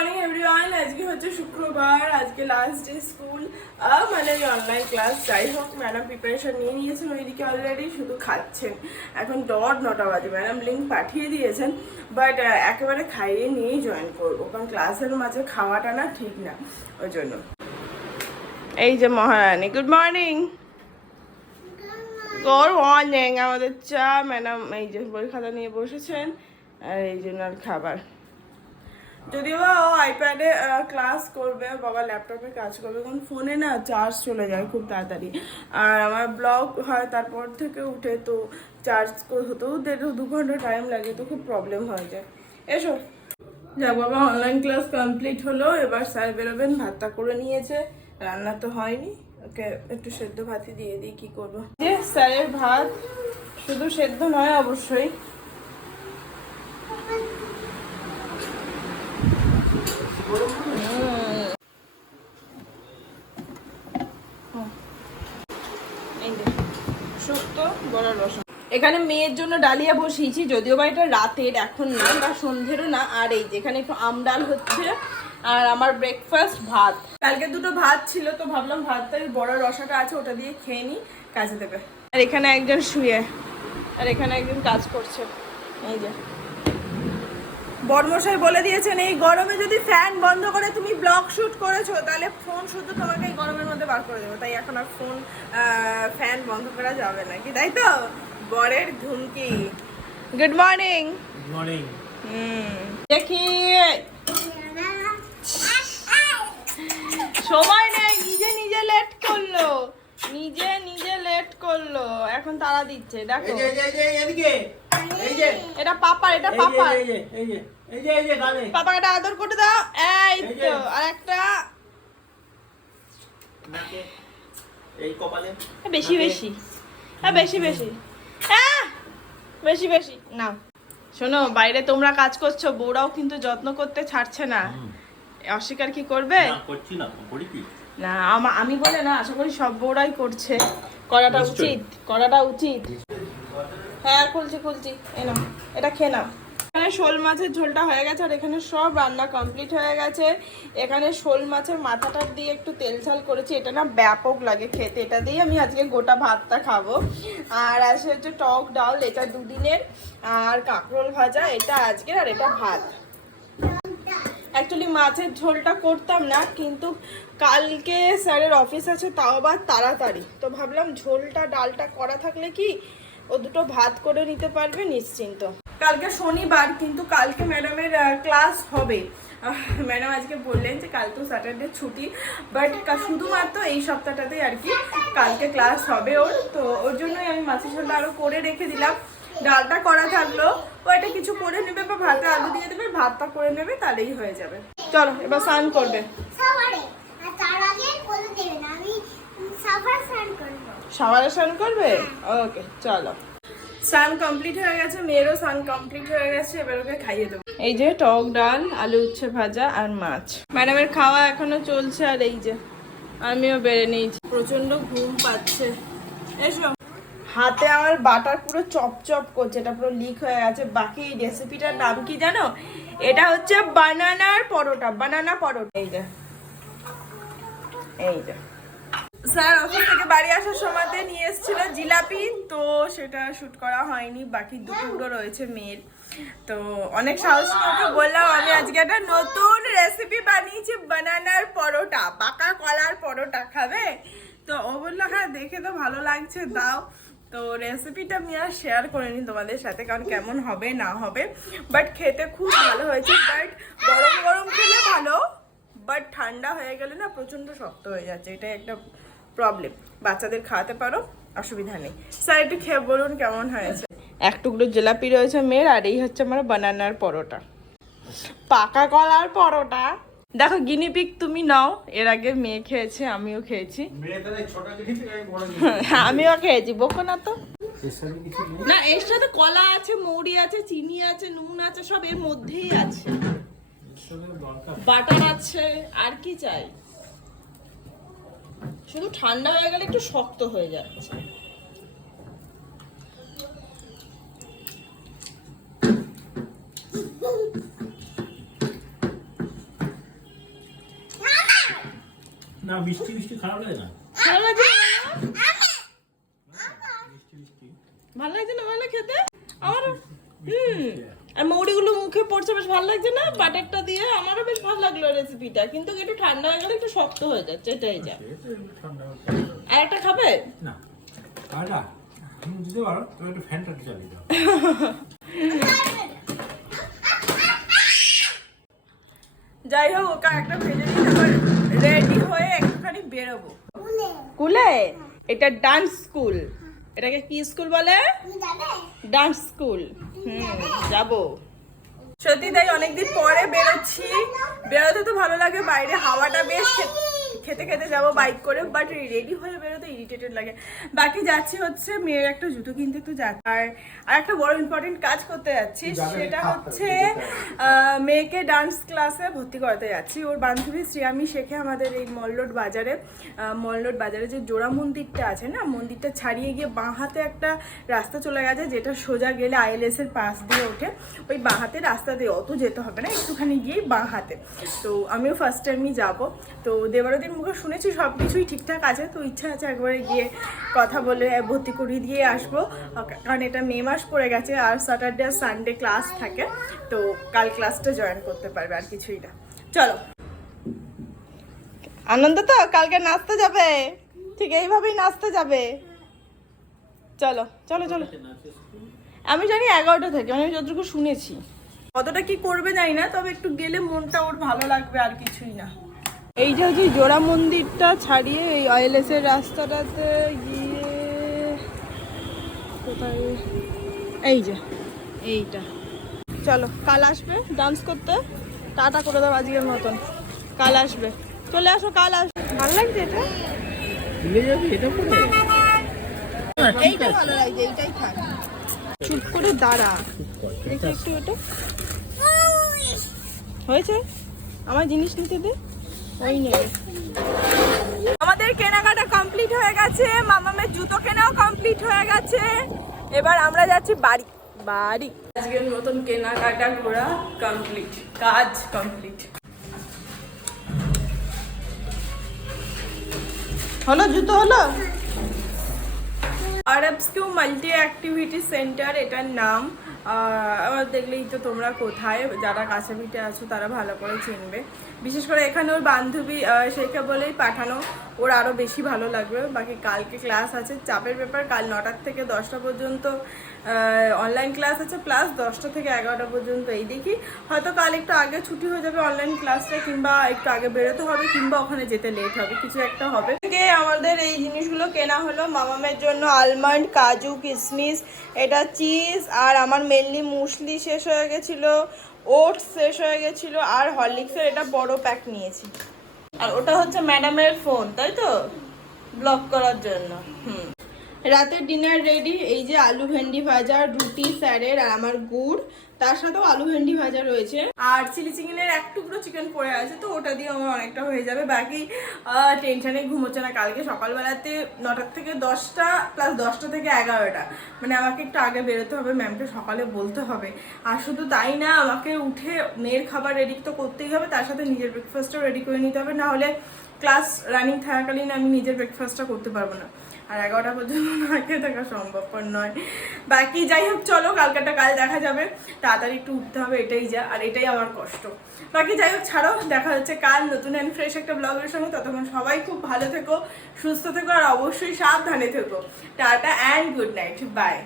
Morning everyone আজকে হচ্ছে শুক্রবার। আজকে লাস্ট ডে স্কুল মানে অনলাইন ক্লাস যাই হোক ম্যাডাম প্রিপারেশন নিয়ে নিয়েছেন ওইদিকে অলরেডি শুধু খাচ্ছেন। এখন ডট নটা বাজে। ম্যাডাম লিঙ্ক পাঠিয়ে দিয়েছেন বাট একেবারে খাইয়ে নিয়েই জয়েন করব। কারণ ক্লাসের মাঝে খাওয়াটা না ঠিক না, ওই জন্য। এই যে মহারানী গুড মর্নিং গুড মর্নিং আমাদের চা। ম্যাডাম এই যে বই খাতা নিয়ে বসেছেন, আর এই জন্য খাবার। যদিও বা ও আইপ্যাডে ক্লাস করবে, বাবা ল্যাপটপে কাজ করবে কারণ ফোনে না চার্জ চলে যায় খুব তাড়াতাড়ি। আর আমার ব্লগ হয় তারপর থেকে উঠে তো চার্জ হতেও দেড় দু ঘণ্টা টাইম লাগে তো খুব প্রবলেম হয়ে যায়। এসো। যাক বাবা অনলাইন ক্লাস কমপ্লিট হলো, এবার স্যার বেরোবেন, ভাতটা করে নিয়েছে, রান্না তো হয়নি, ওকে একটু সেদ্ধ ভাতই দিয়ে দিই, কি করব? যে স্যারের ভাত শুধু সেদ্ধ নয় অবশ্যই এই যে, শুক্তো বড়ার রসা এখানে মেয়ের জন্য ডালিয়া বসিয়েছি, যদিও বা এটা রাতের, এখন না বা সন্ধ্যেরও না। আর এই যে এখানে একটু আমডাল হচ্ছে, আর আমার ব্রেকফাস্ট ভাত। কালকে দুটো ভাত ছিল, তো ভাবলাম ভাতটাই বড় রসাটা আছে, ওটা দিয়ে খেয়ে নিই কাজে দেবে। আর এখানে একজন শুয়ে, আর এখানে একজন কাজ করছে। এই যে বর্মশাই বলে দিয়েছেন এই গরমে যদি ফ্যান বন্ধ করে তুমি ব্লগ শুট করেছ তাহলে ফোন শুধু তোমাকে এই গরমের মধ্যে বার করে দেবো। তাই এখন আর ফোন ফ্যান বন্ধ করা যাবে না কি তাই তো? বরের ধুমকি। গুড মর্নিং মর্নিং দেখি। সময় নেই নিজে নিজে লেট করল। নিজে নিজে লেট করল। এখন তারা দিচ্ছে দেখো। যে এই যে এদিকে। এটা পাপার এটা পাপার এই যে এই যে এই যে এই যে গানে পাপাকে একটা আদর করে দাও। এই এই তো আর একটা। নাকে এই কপালে। বেশি বেশি। হ্যাঁ বেশি বেশি। হ্যাঁ বেশি বেশি। না শোনো বাইরে তোমরা কাজ করছ বউরাও কিন্তু যত্ন করতে ছাড়ছে না। অস্বীকার কি করবে? না করছি না করি কি? না আমা- আমি বলে না আশা করি সব বউরাই করছে। করাটা উচিত করাটা উচিত। হ্যাঁ খুলছি খুলছি। এই নাও, এটা খেয়ে নাও। এখানে শোল মাছের ঝোলটা হয়ে গেছে আর এখানে সব রান্না কমপ্লিট হয়ে গেছে। এখানে শোল মাছের মাথাটা দিয়ে একটু তেল ঝাল করেছি। এটা না ব্যাপক লাগে খেতে। এটা দিয়ে আমি আজকে গোটা ভাতটা খাব। আর আছে হচ্ছে টক ডাল, এটা দুদিনের। আর কাঁকরোল ভাজা, এটা আজকের আর এটা ভাত। অ্যাকচুয়ালি মাছের ঝোলটা করতাম না, কিন্তু কালকে স্যারের অফিস আছে, তাও আবার তাড়াতাড়ি। তো ভাবলাম ঝোলটা, ডালটা করা থাকলে কি ও দুটো ভাত করে নিতে পারবে নিশ্চিন্ত। কালকে শনিবার কিন্তু কালকে ম্যাডামের ক্লাস হবে। ম্যাডাম আজকে বললেন যে কাল তো স্যাটারডে ছুটি বাট শুধুমাত্র এই সপ্তাহটাতেই আর কি কালকে ক্লাস হবে ওর। তো ওর জন্যই আমি মাছের ঝোলটা আরও করে রেখে দিলাম। ডালটা করা থাকল ও এটা কিছু করে নেবে বা ভাতে আলু দিয়ে দেবে ভাতটা করে নেবে তাহলেই হয়ে যাবে। চলো এবার স্নান করবে। তার আগে কোলে দেবে না আমি সাভার স্নান করব সাওয়ারে স্নান করবে? ওকে চলো। স্নান কমপ্লিট হয়ে গেছে মেয়েরও স্নান কমপ্লিট হয়ে গেছে এবার ওকে খাইয়ে দেবো। এই যে টক ডাল আলু উচ্ছে ভাজা আর মাছ। ম্যাডামের খাওয়া এখনও চলছে আর এই যে আমিও বেড়ে নিয়েছি। প্রচণ্ড ঘুম পাচ্ছে। এসো। হাতে আমার বাটার পুরো চপ চপ করছে এটা পুরো লিক হয়ে গেছে। বাকি এই রেসিপিটার নাম কি জানো? এটা হচ্ছে বানানার পরোটা বানানা পরোটা। এই যে। এই যে। স্যার অফিস থেকে বাড়ি আসার সময়তে নিয়ে এসেছিল জিলাপি, তো সেটা শুট করা হয়নি, বাকি দুটো রয়েছে মেয়ের। তো অনেক সাহস করে বললাম, আমি আজকে একটা নতুন রেসিপি বানিয়েছি, বানানার পরোটা, পাকা কলার পরোটা খাবে? তো ও বলল হ্যাঁ দেখে তো ভালো লাগছে, দাও। তো রেসিপিটা আমি আর শেয়ার করিনি তোমাদের সাথে, কারণ কেমন হবে, না হবে বাট খেতে খুব ভালো হয়েছে বাট গরম গরম খেলে ভালো বাট ঠান্ডা হয়ে গেলে না প্রচণ্ড শক্ত হয়ে যাচ্ছে, এটাই একটা প্রবলেম বাচ্চাদের খাওয়াতে পারো অসুবিধা নেই। স্যার একটু খেয়ে বলুন কেমন হয়েছে? এক টুকরো জিলাপি রয়েছে মেয়ের আর এই হচ্ছে আমার বানানার পরোটা। পাকা কলার পরোটা। দেখো গিনিপিক তুমি নাও। এর আগে মেয়ে খেয়েছে আমিও খেয়েছি। জিনিস আমিও খেয়েছি। বকো না তো। না এর সাথে কলা আছে মৌরি আছে চিনি আছে নুন আছে সব এর মধ্যেই আছে। বাটার আছে আর কি চাই? শুধু ঠান্ডা হয়ে গেলে একটু শক্ত হয়ে যাচ্ছে। না খারাপ ভালো লাগছে না? ভালো খেতে? আমার হম। আর মৌরিগুলো মুখে পড়ছে বেশ ভালো লাগছে না? বাটারটা দিয়ে আমারও বেশ ভালো লাগল রেসিপিটা কিন্তু একটু ঠান্ডা হয়ে গেলে একটু শক্ত হয়ে যাচ্ছে এটাই যা। হচ্ছে। আর একটা খাবে? না। আর দিতে পারো তুমি একটু ফ্যানটা চালিয়ে দাও। যাই হোক ওকে একটা ভেজে রেডি হয়ে একটুখানি বেরোবো। স্কুলে? এটা ডান্স স্কুল এটাকে কি স্কুল বলে? ডান্স স্কুল হুম যাব। সত্যি তাই অনেকদিন পরে বেরোচ্ছি। বেরোতে তো ভালো লাগে বাইরে হাওয়াটা বেশ খেতে খেতে যাব বাইক করে বাট রেডি হয়ে বেরোতে ইরিটেটেড লাগে। বাকি যাচ্ছি হচ্ছে মেয়ের একটা জুতো কিনতে তো যাচ্ছি। আর আর একটা বড় ইম্পর্টেন্ট কাজ করতে যাচ্ছি সেটা হচ্ছে মেয়েকে ডান্স ক্লাসে ভর্তি করাতে যাচ্ছি। ওর বান্ধবী শ্রিয়ামি শেখে আমাদের এই মল্লট বাজারে। আহ, মল্লট বাজারে যে জোড়া মন্দিরটা আছে না মন্দিরটা ছাড়িয়ে গিয়ে বাঁ হাতে একটা রাস্তা চলে গেছে যেটা সোজা গেলে আইএলএস এর পাশ দিয়ে ওঠে। ওই বাঁ হাতে রাস্তা দিয়ে অত যেতে হবে না একটুখানি গিয়েই বাঁ হাতে। তো আমিও ফার্স্ট টাইমই যাব। তো দেবারদির মুখে শুনেছি, সব কিছুই ঠিকঠাক আছে, তো ইচ্ছা আছে একবারে গিয়ে কথা বলে ভর্তি করিয়ে দিয়ে আসব। কারণ এটা মে মাস পড়ে গেছে, আর স্যাটারডে আর সানডে ক্লাস থাকে, তো কাল ক্লাসটা জয়েন করতে পারবে, আর কিছুই না। চলো। আনন্দ তো, কালকে নাচতে যাবে। ঠিক এইভাবেই নাচতে যাবে। চলো চলো চলো। আমি জানি এগারোটা থেকে আমি যতটুকু শুনেছি। কতটা কি করবে জানি না, তবে একটু গেলে মনটা ওর ভালো লাগবে, আর কিছুই না। এই যে হচ্ছে জোড়া মন্দিরটা ছাড়িয়ে এই অয়েলএস এর রাস্তাটাতে গিয়ে কোথায়? এই যে এইটা। চলো কাল আসবে ডান্স করতে। টাটা করে দাও আজকের মতন। কাল আসবে। চলে আসো কাল আসবে ভালো লাগছে এটা? এইটা ভালো লাগছে এইটাই থাক। চুপ করে দাঁড়া। দেখি একটু এটা। হয়েছে? আমার জিনিস নিতে দে। আমাদের কেনাকাটা কমপ্লিট হয়ে গেছে। মামামের জুতো কেনাও কমপ্লিট হয়ে গেছে। এবার আমরা যাচ্ছি বাড়ি। বাড়ি। আজকের মতন কেনাকাটা ঘোরা কমপ্লিট কাজ কমপ্লিট হলো জুতো হলো? আরবস্কিউ মাল্টি অ্যাক্টিভিটি সেন্টার এটার নাম। আমার দেখলেই তো তোমরা কোথায়, যারা কাছে পিঠে আছো তারা ভালো করে চিনবে। বিশেষ করে এখানে ওর বান্ধবী শেখা বলেই পাঠানো ওর আরও বেশি ভালো লাগবে। বাকি কালকে ক্লাস আছে। চাপের ব্যাপার, কাল নটার থেকে দশটা পর্যন্ত অনলাইন ক্লাস আছে প্লাস দশটা থেকে এগারোটা পর্যন্ত এই দেখি। হয়তো কাল একটু আগে ছুটি হয়ে যাবে অনলাইন ক্লাসটা কিংবা একটু আগে বেরোতে হবে, কিংবা ওখানে যেতে লেট হবে, কিছু একটা হবে। থেকে আমাদের এই জিনিসগুলো কেনা হলো, মামামের জন্য আলমন্ড কাজু কিশমিশ এটা চিজ আর আমার মেনলি মুসলি শেষ হয়ে গেছিল ওটস শেষ হয়ে গেছিল, আর হরলিক্সের এটা বড় প্যাক নিয়েছি। আর ওটা হচ্ছে ম্যাডামের ফোন তাই তো? ব্লক করার জন্য হুম। রাতের ডিনার রেডি এই যে আলু ভেন্ডি ভাজা, রুটি, স্যারের আর আমার গুড়, তার সাথেও আলু ভেন্ডি ভাজা রয়েছে। আর চিলি চিকেনের এক টুকরো চিকেন পড়ে আছে, তো ওটা দিয়ে আমার অনেকটা হয়ে যাবে। বাকি টেনশনে ঘুমোচ্ছে না। কালকে সকালবেলাতে নটার থেকে দশটা প্লাস দশটা থেকে এগারোটা। মানে আমাকে একটু আগে বেরোতে হবে ম্যামকে সকালে বলতে হবে। আর শুধু তাই না, আমাকে উঠে মেয়ের খাবার রেডি তো করতেই হবে, তার সাথে নিজের ব্রেকফাস্টও রেডি করে নিতে হবে। নাহলে ক্লাস রানিং থাকাকালীন আমি নিজের ব্রেকফাস্টটা করতে পারব না। আর এগারোটা পর্যন্ত না খেয়ে থাকা সম্ভবপর নয়। বাকি যাই হোক, চলো কালকাটা কাল দেখা যাবে। তাড়াতাড়ি একটু উঠতে হবে, এটাই যা, আর এটাই আমার কষ্ট। বাকি যাই হোক, ছাড়ো, দেখা হচ্ছে কাল নতুন অ্যান্ড ফ্রেশ একটা ব্লগের সঙ্গে। ততক্ষণ সবাই খুব ভালো থেকো, সুস্থ থেকো, আর অবশ্যই সাবধানে থেকো। Tata and good night bye